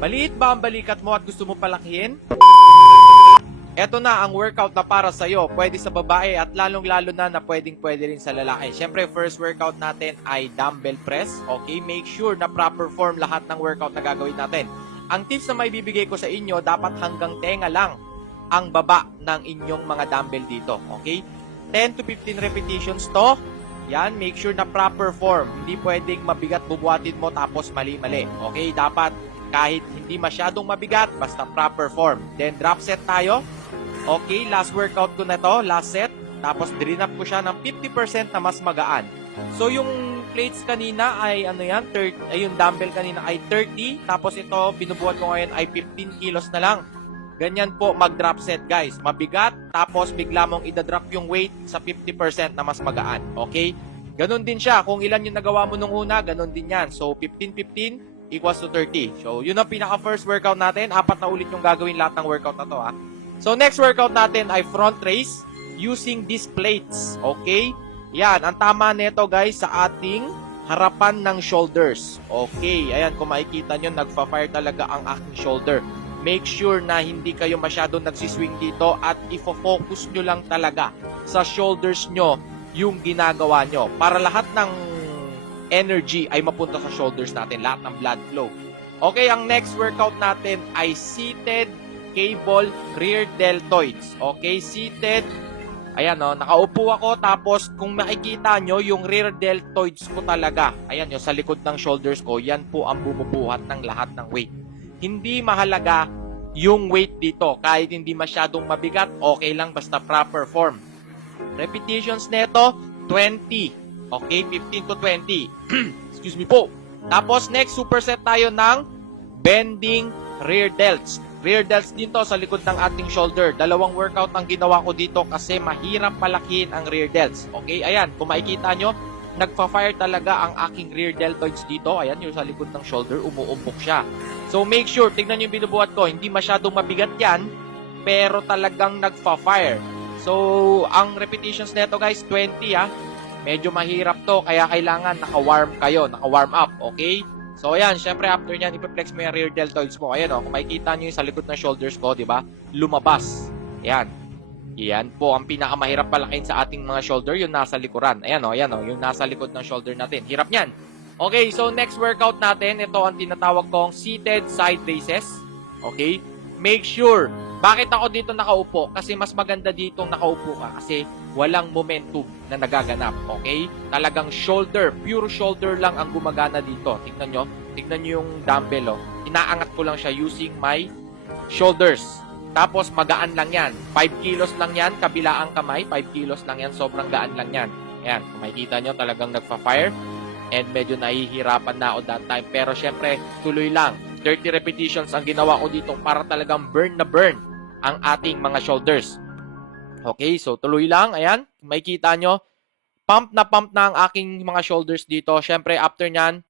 Maliit ba ang balikat mo at gusto mo palakihin? Eto na ang workout na para sa'yo. Pwede sa babae at lalong-lalo na pwedeng-pwede rin sa lalaki. Siyempre, first workout natin ay dumbbell press. Okay, make sure na proper form lahat ng workout na gagawin natin. Ang tips na may bibigay ko sa inyo, dapat hanggang tenga lang ang baba ng inyong mga dumbbell dito. Okay? 10 to 15 repetitions to. Yan, make sure na proper form. Hindi pwedeng mabigat bubuhatin mo tapos mali-mali. Okay, dapat kahit hindi masyadong mabigat, basta proper form. Then drop set tayo. Okay, last workout ko na to, last set. Tapos drain up ko siya ng 50% na mas magaan. So yung plates kanina ay ano yan, 30, ay yung dumbbell kanina ay 30. Tapos ito, binubuhat ko ngayon ay 15 kilos na lang. Ganyan po mag-drop set guys. Mabigat, tapos bigla mong idadrop yung weight sa 50% na mas magaan. Okay? Ganon din siya. Kung ilan yung nagawa mo nung una, ganon din yan. So 15-15 equals to 30. So yun ang pinaka-first workout natin. 4 na ulit yung gagawin lahat ng workout na to ha. So next workout natin ay front raise using these plates. Okay? Yan. Ang tama nito guys sa ating harapan ng shoulders. Okay. Ayan. Kung makikita nyo, nagpa-fire talaga ang aking shoulder. Make sure na hindi kayo masyadong nagsiswing dito at ifo-focus nyo lang talaga sa shoulders nyo yung ginagawa nyo para lahat ng energy ay mapunta sa shoulders natin, lahat ng blood flow. Okay, ang next workout natin ay seated cable rear deltoids. Okay, seated. Ayan o, nakaupo ako tapos kung makikita nyo yung rear deltoids ko talaga, ayan nyo, sa likod ng shoulders ko, yan po ang bumubuhat ng lahat ng weight. Hindi mahalaga yung weight dito. Kahit hindi masyadong mabigat, okay lang basta proper form. Repetitions nito, 20. Okay, 15 to 20. Excuse me po. Tapos next, superset tayo ng bending rear delts. Rear delts dito sa likod ng ating shoulder. Dalawang workout ang ginawa ko dito kasi mahirap palakihin ang rear delts. Okay, ayan, kung makikita nyo, nagpa-fire talaga ang aking rear deltoids dito. Ayan, yung sa likod ng shoulder, umuumpok siya. So, make sure, tignan nyo yung binubuhat ko, hindi masyadong mabigat yan, pero talagang nagpa-fire. So, ang repetitions nito guys, 20 ha. Medyo mahirap to, kaya kailangan naka-warm kayo, naka-warm up, okay? So, ayan, syempre after nyan, ipiflex mo yung rear deltoids mo. Ayan o, kung makikita nyo yung sa likod ng shoulders ko, di ba? Lumabas. Ayan. Yan po ang pinakamahirap palakihin sa ating mga shoulder, yung nasa likuran. Ayan o, yung nasa likod ng shoulder natin. Hirap niyan. Okay, so next workout natin, ito ang tinatawag kong seated side raises. Okay? Make sure, bakit ako dito nakaupo? Kasi mas maganda dito nakaupo ka kasi walang momentum na nagaganap. Okay? Talagang shoulder, pure shoulder lang ang gumagana dito. Tignan nyo yung dumbbell. Inaangat ko lang siya using my shoulders. Tapos magaan lang yan. 5 kilos lang yan, kabila ang kamay. 5 kilos lang yan, sobrang gaan lang yan. Ayan, kung makikita nyo talagang nagpa-fire. And medyo nahihirapan na ako that time. Pero syempre, tuloy lang. 30 repetitions ang ginawa ko dito para talagang burn na burn ang ating mga shoulders. Okay, so tuloy lang. Ayan, kung makikita nyo, pump na ang aking mga shoulders dito. Syempre, after nyan,